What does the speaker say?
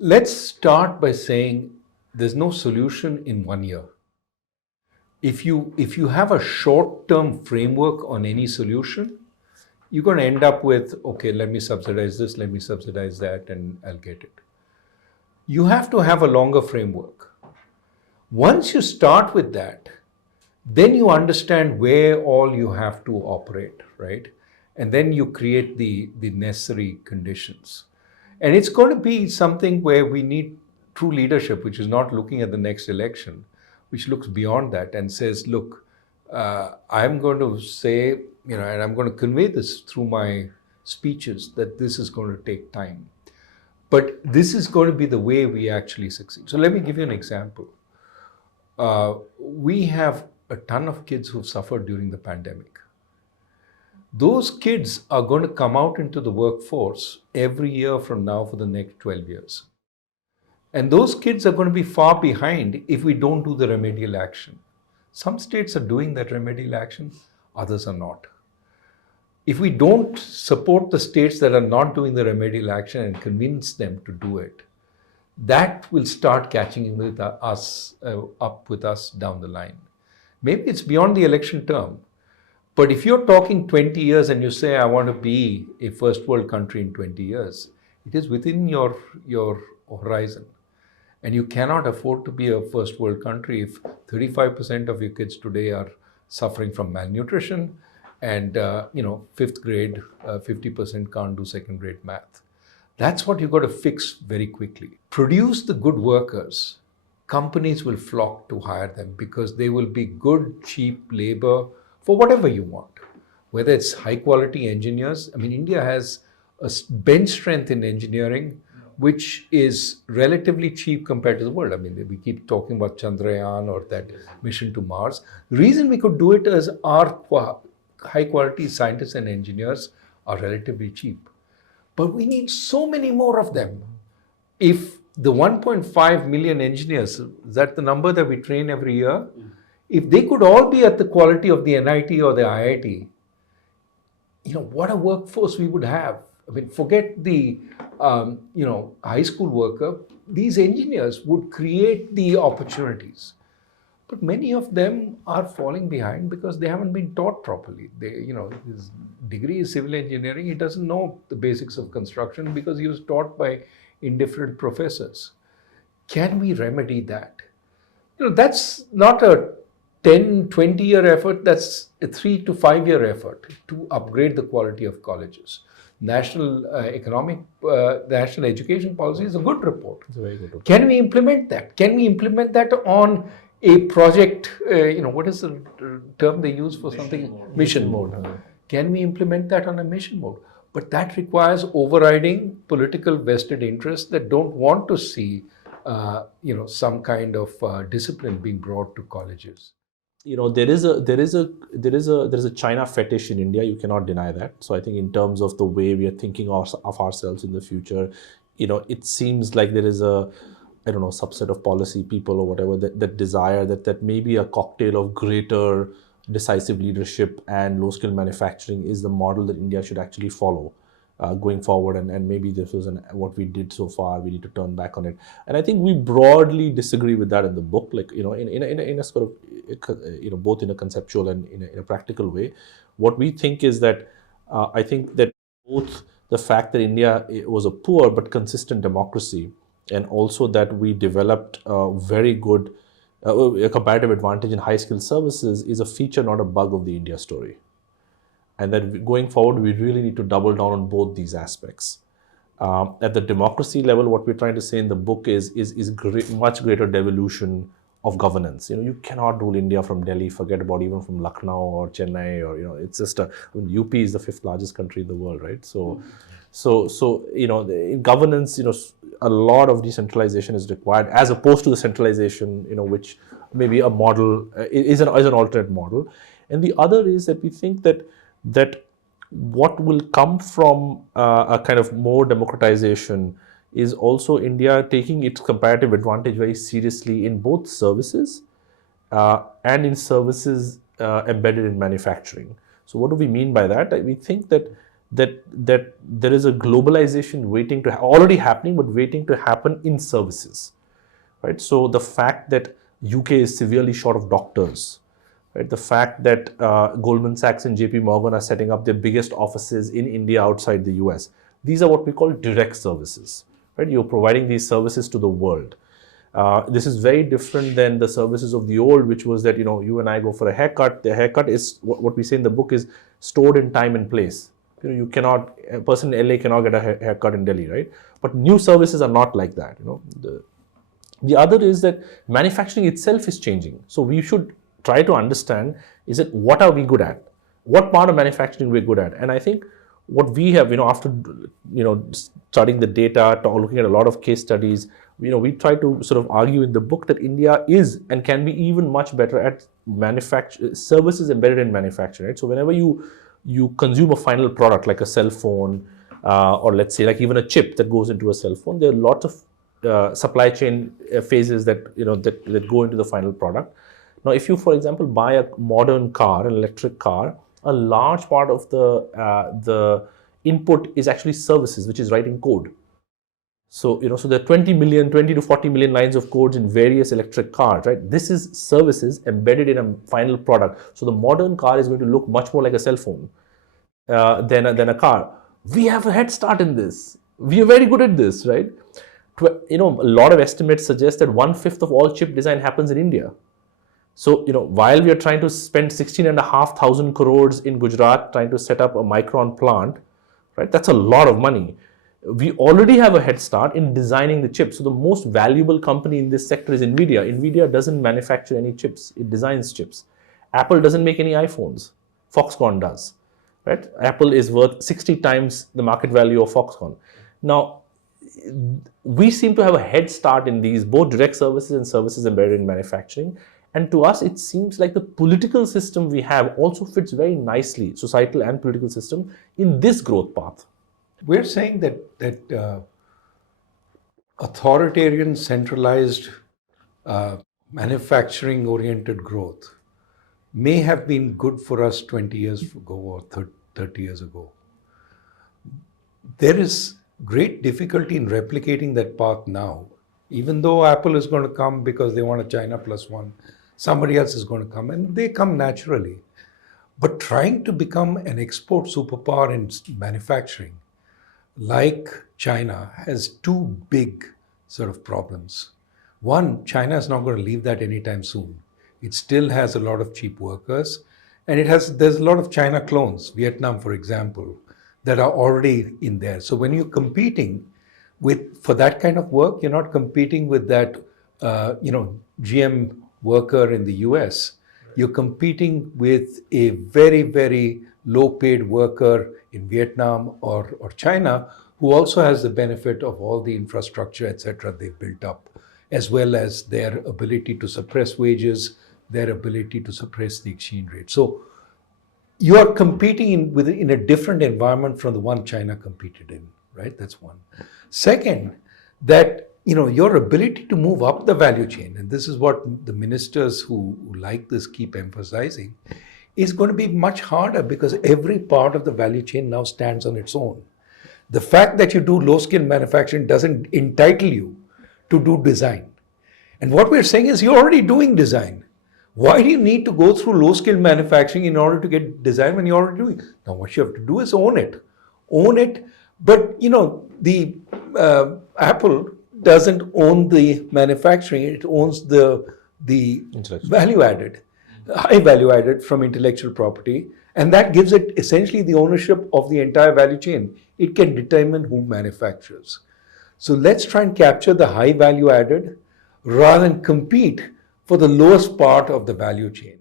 Let's start by saying there's no solution in 1 year. If you have a short-term framework on any solution, you're going to end up with, okay, let me subsidize this, let me subsidize that, and I'll get it. You have to have a longer framework. Once you start with that, then you understand where all you have to operate, right? And then you create the necessary conditions. And it's going to be something where we need true leadership, which is not looking at the next election, which looks beyond that and says, look, I'm going to say, and I'm going to convey this through my speeches, that this is going to take time. But this is going to be the way we actually succeed. So let me give you an example. We have a ton of kids who've suffered during the pandemic. Those kids are going to come out into the workforce every year from now for the next 12 years. And those kids are going to be far behind if we don't do the remedial action. Some states are doing that remedial action, others are not. If we don't support the states that are not doing the remedial action and convince them to do it, that will start catching with us, up with us down the line. Maybe it's beyond the election term. But if you're talking 20 years and you say, I want to be a first world country in 20 years, it is within your horizon. And you cannot afford to be a first world country if 35% of your kids today are suffering from malnutrition and, fifth grade, 50% can't do second grade math. That's what you've got to fix very quickly. Produce the good workers. Companies will flock to hire them because they will be good, cheap labor for whatever you want. Whether it's high quality engineers. I mean, India has a bench strength in engineering, which is relatively cheap compared to the world. I mean, we keep talking about Chandrayaan or that mission to Mars. The reason we could do it is our high quality scientists and engineers are relatively cheap. But we need so many more of them. If the 1.5 million engineers, is that the number that we train every year? If they could all be at the quality of the NIT or the IIT, what a workforce we would have. I mean, forget the, high school worker. These engineers would create the opportunities. But many of them are falling behind because they haven't been taught properly. His degree is civil engineering. He doesn't know the basics of construction because he was taught by indifferent professors. Can we remedy that? That's not a 10, 20-year effort. That's a 3 to 5 year effort to upgrade the quality of colleges. National National Education Policy is a good report. It's a very good report. Can we implement that? Can we implement that on a project? What is the term they use for something? Mission mode. Can we implement that on a mission mode? But that requires overriding political vested interests that don't want to see, some kind of discipline being brought to colleges. There is a China fetish in India. You cannot deny that. So I think in terms of the way we are thinking of ourselves in the future, it seems like there is a, subset of policy people or whatever that desire that maybe a cocktail of greater decisive leadership and low-skill manufacturing is the model that India should actually follow going forward. And maybe this was what we did so far. We need to turn back on it. And I think we broadly disagree with that in the book, like, in a sort of, both in a conceptual and in a practical way. What we think is that I think that both the fact that India was a poor but consistent democracy, and also that we developed very good a comparative advantage in high-skilled services is a feature, not a bug of the India story. And that going forward, we really need to double down on both these aspects. At the democracy level, what we're trying to say in the book is much greater devolution of governance. You cannot rule India from Delhi, forget about even from Lucknow or Chennai, or, it's just UP is the 5th largest country in the world, right? So in governance, a lot of decentralization is required, as opposed to the centralization, which maybe a model is an alternate model. And the other is that we think that what will come from a kind of more democratization is also India taking its comparative advantage very seriously in both services and in services embedded in manufacturing. So what do we mean by that? We think that that there is a globalization waiting to already happening, but waiting to happen in services, right? So the fact that UK is severely short of doctors, right? The fact that Goldman Sachs and JP Morgan are setting up their biggest offices in India outside the US. These are what we call direct services, right? You're providing these services to the world. This is very different than the services of the old, which was that, you and I go for a haircut. The haircut is what we say in the book is stored in time and place. A person in LA cannot get a haircut in Delhi, right? But new services are not like that. The other is that manufacturing itself is changing. So we should try to understand, is it what are we good at? What part of manufacturing we're good at? And I think what we have, after studying the data, looking at a lot of case studies, we try to sort of argue in the book that India is and can be even much better at services embedded in manufacturing, right? So whenever you consume a final product like a cell phone, or let's say like even a chip that goes into a cell phone, there are lots of supply chain phases that that go into the final product. Now, if you, for example, buy a modern car, an electric car, a large part of the input is actually services, which is writing code. So, so there are 20 to 40 million lines of codes in various electric cars, right? This is services embedded in a final product. So the modern car is going to look much more like a cell phone than a car. We have a head start in this. We are very good at this, right? A lot of estimates suggest that 1/5 of all chip design happens in India. So, while we are trying to spend 16,500 crores in Gujarat trying to set up a Micron plant, right? That's a lot of money. We already have a head start in designing the chips. So the most valuable company in this sector is NVIDIA. NVIDIA doesn't manufacture any chips. It designs chips. Apple doesn't make any iPhones. Foxconn does, right? Apple is worth 60 times the market value of Foxconn. Now, we seem to have a head start in these, both direct services and services embedded in manufacturing. And to us, it seems like the political system we have also fits very nicely, societal and political system, in this growth path. We're saying that authoritarian, centralized, manufacturing-oriented growth may have been good for us 20 years ago or 30 years ago. There is great difficulty in replicating that path now. Even though Apple is going to come because they want a China plus one, somebody else is going to come, and they come naturally. But trying to become an export superpower in manufacturing, like China, has two big sort of problems. One, China is not going to leave that anytime soon. It still has a lot of cheap workers, and there's a lot of China clones, Vietnam, for example, that are already in there. So when you're competing for that kind of work, you're not competing with that, GM worker in the US. You're competing with a very, very low-paid worker in Vietnam or China, who also has the benefit of all the infrastructure, etc., they've built up, as well as their ability to suppress wages, their ability to suppress the exchange rate. So you are competing in a different environment from the one China competed in, right? That's one. Second, that your ability to move up the value chain, and this is what the ministers who like this keep emphasizing, is going to be much harder because every part of the value chain now stands on its own. The fact that you do low-skill manufacturing doesn't entitle you to do design. And what we're saying is you're already doing design. Why do you need to go through low-skill manufacturing in order to get design when you're already doing it? Now, what you have to do is own it. Own it. But, the Apple doesn't own the manufacturing. It owns the value added, high value added from intellectual property. And that gives it essentially the ownership of the entire value chain. It can determine who manufactures. So let's try and capture the high value added rather than compete for the lowest part of the value chain.